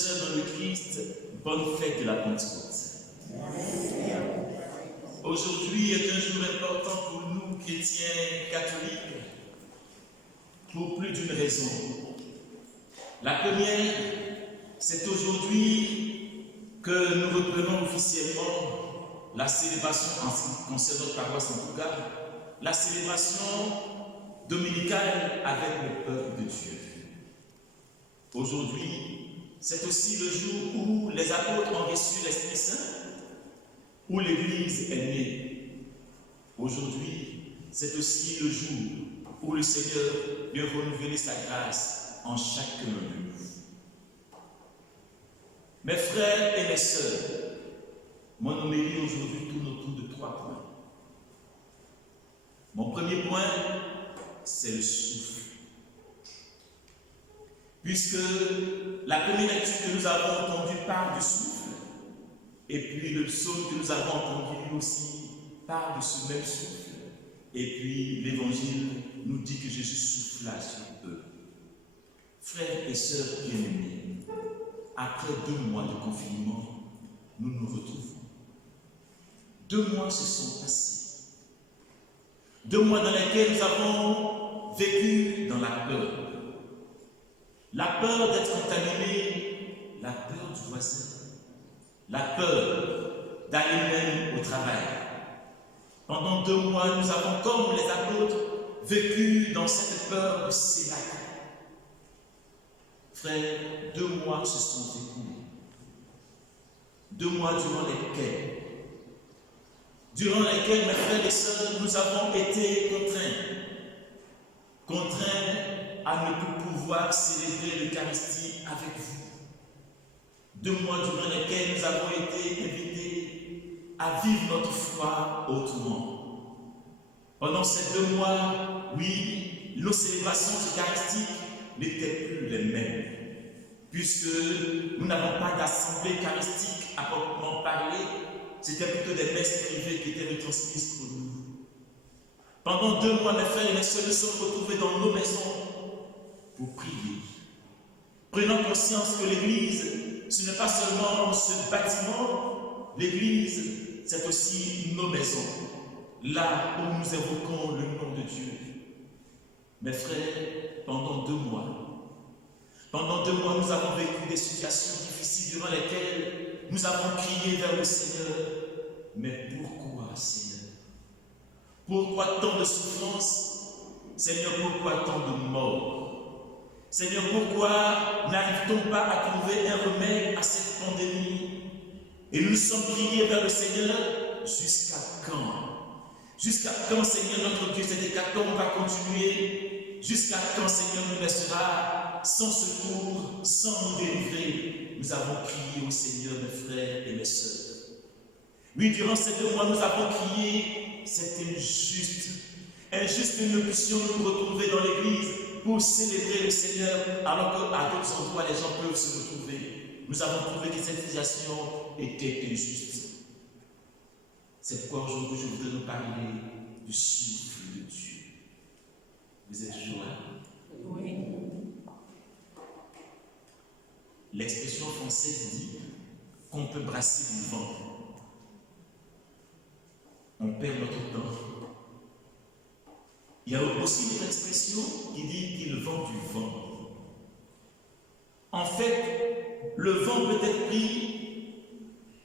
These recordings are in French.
sœurs dans le Christ, bonne fête de la Pentecôte. Aujourd'hui est un jour important pour nous, chrétiens catholiques, pour plus d'une raison. La première, c'est aujourd'hui que nous reprenons officiellement la célébration, en ce qui concerne notre paroisse en tout cas, la célébration dominicale avec le peuple de Dieu. Aujourd'hui, c'est aussi le jour où les apôtres ont reçu l'Esprit Saint, où l'Église est née. Aujourd'hui, c'est aussi le jour où le Seigneur vient renouveler sa grâce en chacun de nous. Mes frères et mes sœurs, mon homélie aujourd'hui tourne autour de 3 points. Mon premier point, c'est le souffle. Puisque la première lecture que nous avons entendue parle du souffle, et puis le psaume que nous avons entendu lui aussi parle de ce même souffle, et puis l'évangile nous dit que Jésus souffla sur eux. Frères et sœurs bien-aimés, après 2 mois de confinement, nous nous retrouvons. 2 mois se sont passés. 2 mois dans lesquels nous avons vécu dans la peur. La peur d'être contaminé, la peur du voisin, la peur d'aller même au travail. Pendant 2 mois, nous avons, comme les apôtres, vécu dans cette peur de s'évader. Frères, 2 mois se sont écoulés. 2 mois durant lesquels, mes frères et sœurs, nous avons été contraints à ne plus pouvoir célébrer l'Eucharistie avec vous. 2 mois durant lesquels nous avons été invités à vivre notre foi autrement. Pendant ces 2 mois, oui, nos célébrations eucharistiques n'étaient plus les mêmes, puisque nous n'avons pas d'assemblée eucharistique à proprement parler, c'était plutôt des messes privées qui étaient retransmises pour nous. Pendant 2 mois, mes frères et mes sœurs, nous sommes retrouvés dans nos maisons pour prier, prenant conscience que l'Église, ce n'est pas seulement ce bâtiment, l'Église, c'est aussi nos maisons, là où nous évoquons le nom de Dieu. Mes frères, pendant 2 mois, nous avons vécu des situations difficiles durant lesquelles nous avons crié vers le Seigneur. Mais pourquoi, Seigneur? Pourquoi tant de souffrances? Seigneur, pourquoi tant de morts? Seigneur, pourquoi n'arrive-t-on pas à trouver un remède à cette pandémie? Et nous nous sommes criés vers le Seigneur, jusqu'à quand? Jusqu'à quand, Seigneur notre Dieu, cette hécatombe va continuer? Jusqu'à quand, Seigneur, nous laissera sans secours, sans nous délivrer? Nous avons crié au Seigneur, mes frères et mes sœurs. Oui, durant ces 2 mois, nous avons crié, c'est injuste que nous puissions nous retrouver dans l'église pour célébrer le Seigneur, alors qu'à d'autres endroits, les gens peuvent se retrouver. Nous avons trouvé que cette situation était injuste. C'est pourquoi aujourd'hui, je voudrais nous parler du souffle de Dieu. Vous êtes toujours là? Oui. L'expression française dit qu'on peut brasser du vent. On perd notre temps. Il y a aussi une expression qui dit qu'il vent du vent. En fait, le vent peut être pris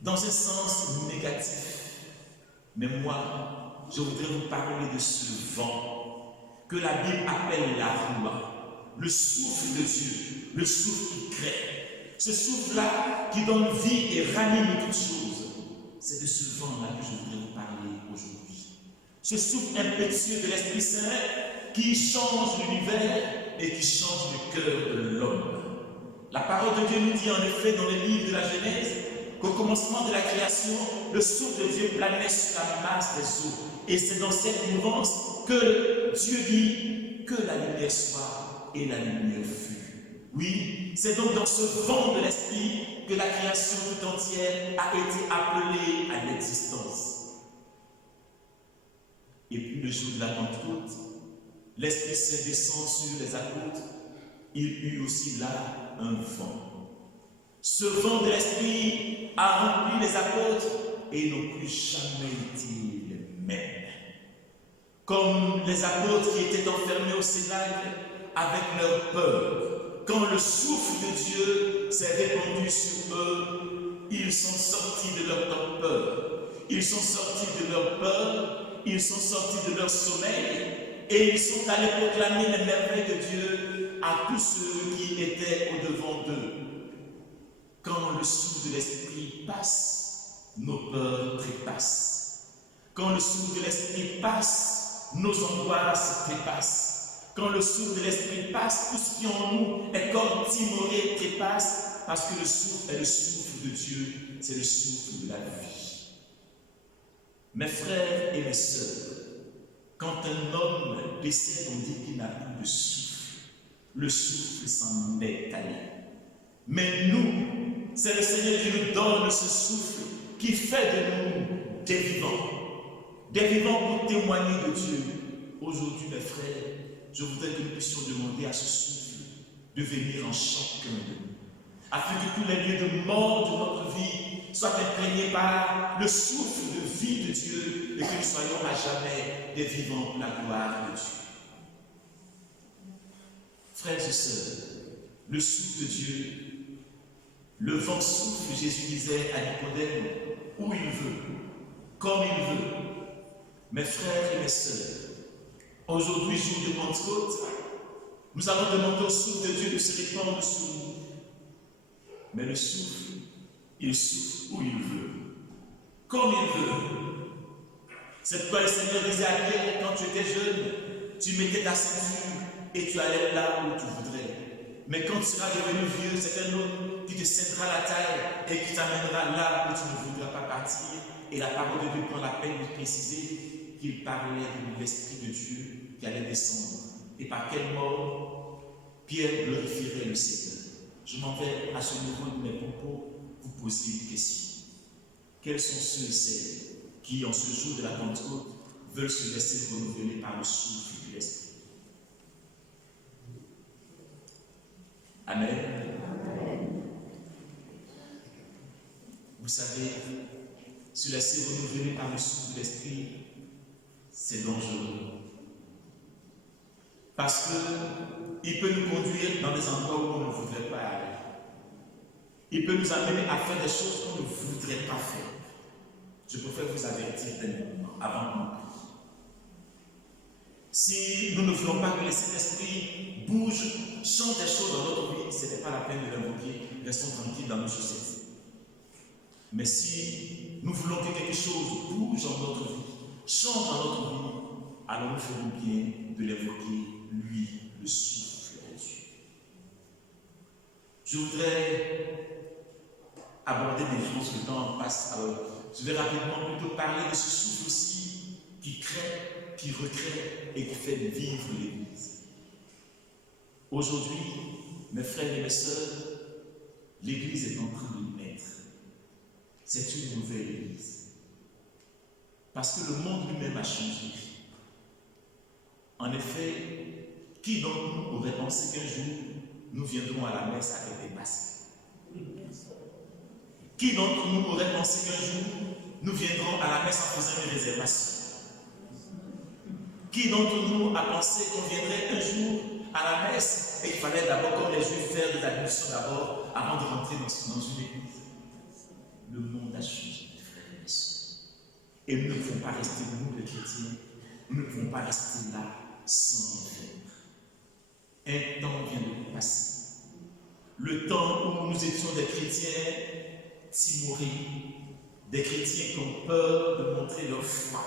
dans un sens négatif. Mais moi, je voudrais vous parler de ce vent que la Bible appelle la roua, le souffle de Dieu, le souffle qui crée. Ce souffle-là qui donne vie et ranime toutes choses. C'est de ce vent-là que je voudrais vous parler aujourd'hui. Ce souffle impétueux de l'Esprit Saint qui change l'univers et qui change le cœur de l'homme. La parole de Dieu nous dit en effet dans le livre de la Genèse qu'au commencement de la création, le souffle de Dieu planait sur la masse des eaux. Et c'est dans cette mouvance que Dieu dit que la lumière soit et la lumière fut. Oui, c'est donc dans ce vent de l'Esprit que la création tout entière a été appelée à l'existence. Et puis le jour de la Pentecôte, l'Esprit Saint descend sur les apôtres. Il eut aussi là un vent. Ce vent de l'Esprit a rempli les apôtres et ils n'ont plus jamais été les mêmes. Comme les apôtres qui étaient enfermés au cénacle avec leur peur. Quand le souffle de Dieu s'est répandu sur eux, ils sont sortis de leur torpeur. Ils sont sortis de leur peur, ils sont sortis de leur sommeil et ils sont allés proclamer les merveilles de Dieu à tous ceux qui étaient au-devant d'eux. Quand le souffle de l'Esprit passe, nos peurs trépassent. Quand le souffle de l'Esprit passe, nos angoisses trépassent. Quand le souffle de l'Esprit passe, tout ce qui en nous est comme timoré trépasse, parce que le souffle est le souffle de Dieu, c'est le souffle de la vie. Mes frères et mes sœurs, quand un homme décède, on dit qu'il n'a plus de souffle. Le souffle s'en est allé. Mais nous, c'est le Seigneur qui nous donne ce souffle, qui fait de nous des vivants. Des vivants pour témoigner de Dieu. Aujourd'hui, mes frères, je voudrais que nous puissions demander à ce souffle de venir en chacun de nous, afin que tous les lieux de mort de notre vie soient imprégnés par le souffle de vie de Dieu et que nous soyons à jamais des vivants pour la gloire de Dieu. Frères et sœurs, le souffle de Dieu, le vent souffle, Jésus disait à Nicodème, où il veut, comme il veut. Mes frères et mes sœurs, aujourd'hui, jour de Pentecôte, nous allons demander au souffle de Dieu de se répandre sur nous. Mais le souffle, il souffle où il veut, comme il veut. C'est pourquoi le Seigneur disait à Pierre, quand tu étais jeune, tu mettais ta ceinture et tu allais là où tu voudrais. Mais quand tu seras devenu vieux, c'est un autre qui te scindra la taille et qui t'amènera là où tu ne voudras pas partir. Et la parole de Dieu prend la peine de préciser qu'il parlait de l'Esprit de Dieu qui allait descendre. Et par quelle mort Pierre glorifierait le Seigneur. Je m'en vais à ce niveau de mes propos vous poser une question. Quels sont ceux et celles qui, en ce jour de la Pentecôte, veulent se laisser renouveler par le souffle de l'Esprit? Amen. Amen. Vous savez, se laisser renouveler par le souffle de l'Esprit, c'est dangereux. Parce qu'il peut nous conduire dans des endroits où on ne voudrait pas aller. Il peut nous amener à faire des choses qu'on ne voudrait pas faire. Je préfère vous avertir avant de nous prier. Si nous ne voulons pas que le Saint-Esprit bouge, change des choses dans notre vie, ce n'est pas la peine de l'invoquer, restons tranquilles dans nos sociétés. Mais si nous voulons que quelque chose bouge dans notre vie, change dans notre vie, alors nous ferons bien de l'évoquer, lui, le souffle de Dieu. Je voudrais aborder des choses que le temps passe. Alors, je vais rapidement plutôt parler de ce souffle aussi qui crée, qui recrée et qui fait vivre l'Église. Aujourd'hui, mes frères et mes sœurs, l'Église est en train de naître. C'est une nouvelle Église. Parce que le monde lui-même a changé. En effet, qui d'entre nous aurait pensé qu'un jour, nous viendrons à la messe avec des masques? Qui d'entre nous aurait pensé qu'un jour, nous viendrons à la messe en faisant une réservation? Qui d'entre nous a pensé qu'on viendrait un jour à la messe et qu'il fallait d'abord, comme les Juifs, faire des ablutions d'abord avant de rentrer dans une église? Le monde a changé, frères et sœurs. Et nous ne pouvons pas rester, nous les chrétiens, nous ne pouvons pas rester là sans rien faire. Un temps vient de passer. Le temps où nous étions des chrétiens timorés, des chrétiens qui ont peur de montrer leur foi,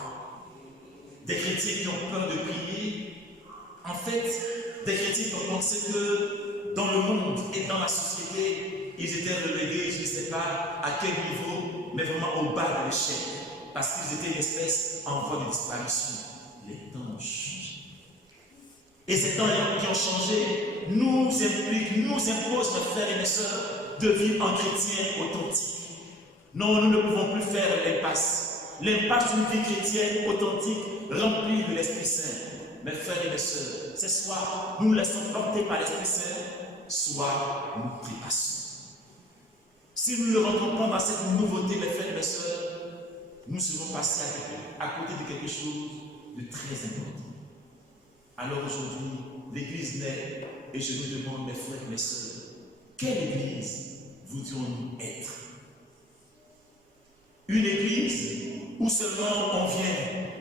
des chrétiens qui ont peur de prier. En fait, des chrétiens qui ont pensé que dans le monde et dans la société, ils étaient relégués, je ne sais pas à quel niveau, mais vraiment au bas de l'échelle, parce qu'ils étaient une espèce en voie de disparition. Les temps ont changé. Et ces temps qui ont changé nous impliquent, nous imposent, mes frères et mes sœurs, de vivre en chrétien authentique. Non, nous ne pouvons plus faire l'impasse. L'impasse d'une vie chrétienne authentique, remplie de l'Esprit Saint. Mes frères et mes sœurs, c'est soit nous nous laissons porter par l'Esprit Saint, soit nous trépassons. Si nous ne rentrons pas dans cette nouveauté, mes frères et mes sœurs, nous serons passés à côté de quelque chose de très important. Alors aujourd'hui, l'Église naît et je nous demande, mes frères et mes sœurs, quelle Église voudrions-nous être? Une Église où seulement on vient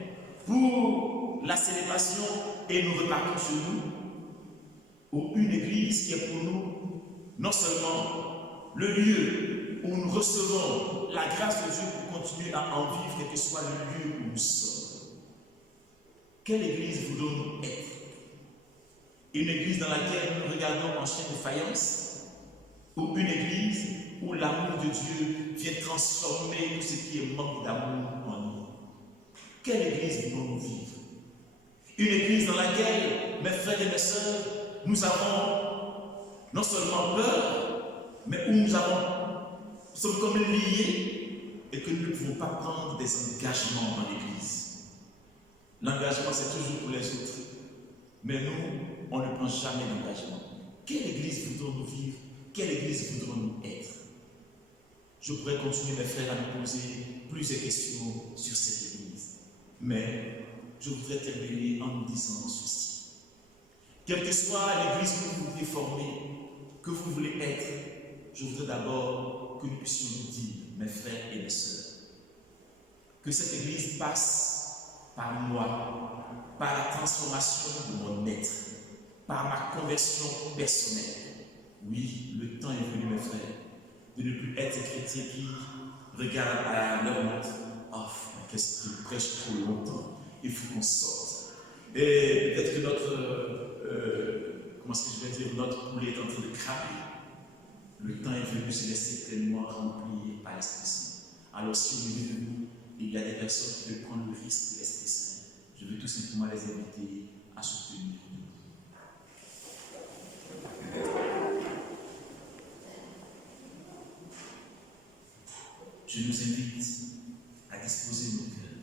pour la célébration et nous repartons chez nous, ou une Église qui est pour nous non seulement le lieu où nous recevons la grâce de Dieu pour continuer à en vivre, quel que soit le lieu où nous sommes. Quelle Église voulons-nous être? Une Église dans laquelle nous regardons en chaîne de faïence, ou une Église où l'amour de Dieu vient transformer tout ce qui est manque d'amour en nous? Quelle Église voulons-nous vivre? Une Église dans laquelle, mes frères et mes sœurs, nous avons non seulement peur, mais où nous sommes comme liés et que nous ne pouvons pas prendre des engagements dans l'Église. L'engagement, c'est toujours pour les autres. Mais nous, on ne prend jamais d'engagement. Quelle Église voudrons-nous vivre? Quelle Église voudrons-nous être? Je pourrais continuer, mes frères, à me poser plusieurs questions sur cette Église. Mais je voudrais terminer en nous disant ceci. Quelle que soit l'Église que vous voulez former, que vous voulez être, je voudrais d'abord que nous puissions nous dire, mes frères et mes sœurs, que cette Église passe par moi, par la transformation de mon être, par ma conversion personnelle. Oui, le temps est venu, mes frères, de ne plus être chrétien qui regarde à leur montre. Oh, qu'est-ce qu'il prêche trop longtemps, il faut qu'on sorte. Et peut-être que notre poulet est en train de cramer. Le temps est venu de se laisser pleinement remplir par l'Esprit Saint. Alors si au milieu de nous, il y a des personnes qui veulent prendre le risque de l'Esprit Saint, je veux tout simplement les inviter à se tenir debout. Je nous invite à disposer nos cœurs.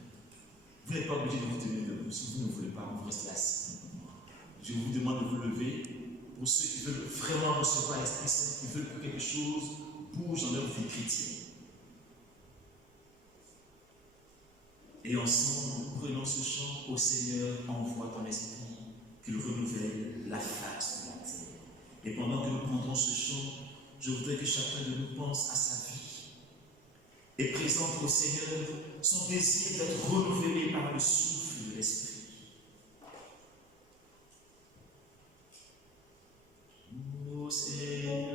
Vous n'êtes pas obligé de vous tenir debout. Si vous ne voulez pas, vous restez assis. Je vous demande de vous lever pour ceux qui veulent vraiment recevoir l'Esprit Saint, qui veulent que quelque chose bouge dans leur vie chrétienne. Et ensemble, nous prenons ce chant. Au Seigneur, envoie ton esprit, qu'il renouvelle la face de la terre. Et pendant que nous prendrons ce chant, je voudrais que chacun de nous pense à sa vie et présente au Seigneur son désir d'être renouvelé par le souffle de l'Esprit. Ô Seigneur,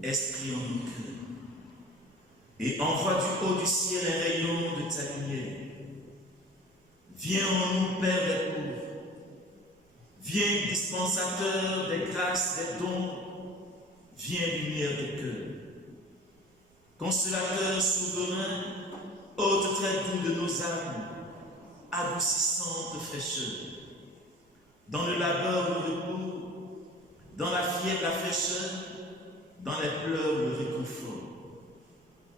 Esprit en nos cœurs, et envoie du haut du ciel un rayon de ta lumière. Viens en nous, Père des pauvres, viens dispensateur des grâces, des dons, viens lumière des cœurs. Consolateur souverain, hôte très doux de nos âmes, adoucissante fraîcheur. Dans le labeur le repos, dans la fièvre la fraîcheur, dans les pleurs le réconfort.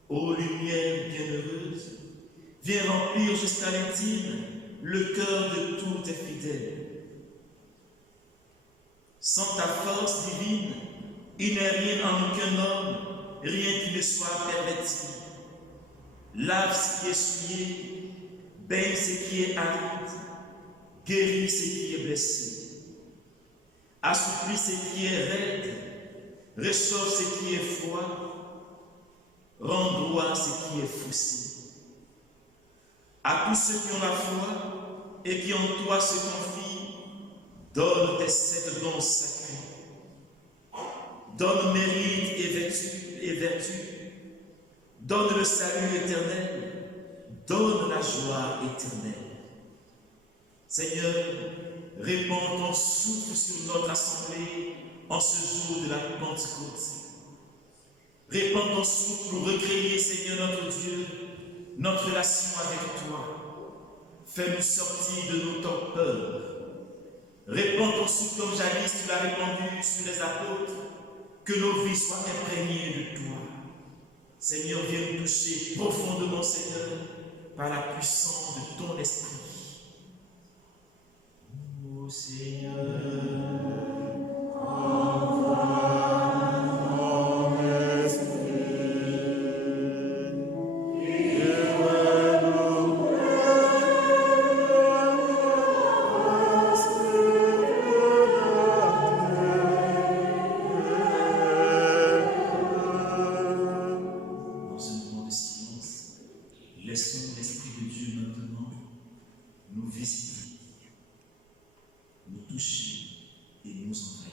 Ô lumière bienheureuse, viens remplir jusqu'à l'intime le cœur de tous tes fidèles. Sans ta force divine, il n'est rien en aucun homme rien qui ne soit perverti. Lave ce qui est souillé, baigne ce qui est aride, guéris ce qui est blessé, assouplis ce qui est raide, réchauffe ce qui est froid, rends droit ce qui est faussé. À tous ceux qui ont la foi et qui en toi se confient, donne tes 7 dons sacrés. Donne mérite et vertu. Donne le salut éternel. Donne la joie éternelle. Seigneur, répands ton souffle sur notre assemblée en ce jour de la Pentecôte. Répands ton souffle pour recréer, Seigneur notre Dieu, notre relation avec toi. Fais-nous sortir de nos torpeurs. Répands ton souffle comme jadis tu l'as répandu sur les apôtres, que nos vies soient imprégnées de toi. Seigneur, viens nous toucher profondément, Seigneur, par la puissance de ton esprit. Ô Seigneur, laissons l'Esprit de Dieu maintenant nous visiter, nous toucher et nous envahir.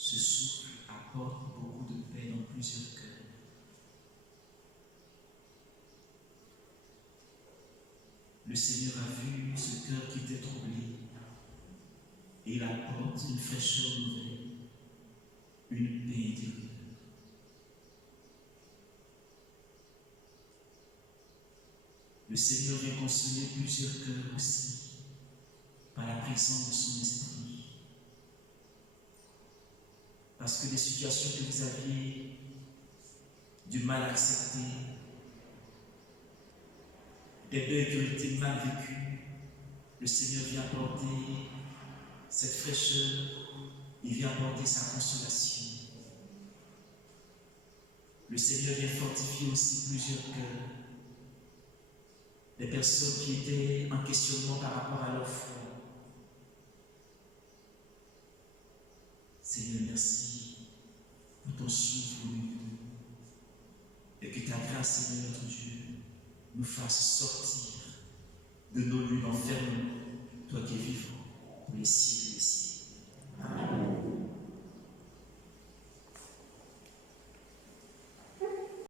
Ce souffle apporte beaucoup de paix dans plusieurs cœurs. Le Seigneur a vu ce cœur qui était troublé et il apporte une fraîcheur nouvelle, une paix intérieure. Le Seigneur vient consoler plusieurs cœurs aussi par la présence de son esprit. Parce que les situations que vous aviez du mal à accepter, des deuils qui ont été mal vécus, le Seigneur vient apporter cette fraîcheur, il vient apporter sa consolation. Le Seigneur vient fortifier aussi plusieurs cœurs, des personnes qui étaient en questionnement par rapport à leur foi. Seigneur, merci pour ton souffle au milieu de nous. Et que ta grâce, Seigneur notre Dieu, nous fasse sortir de nos lieux d'enfermement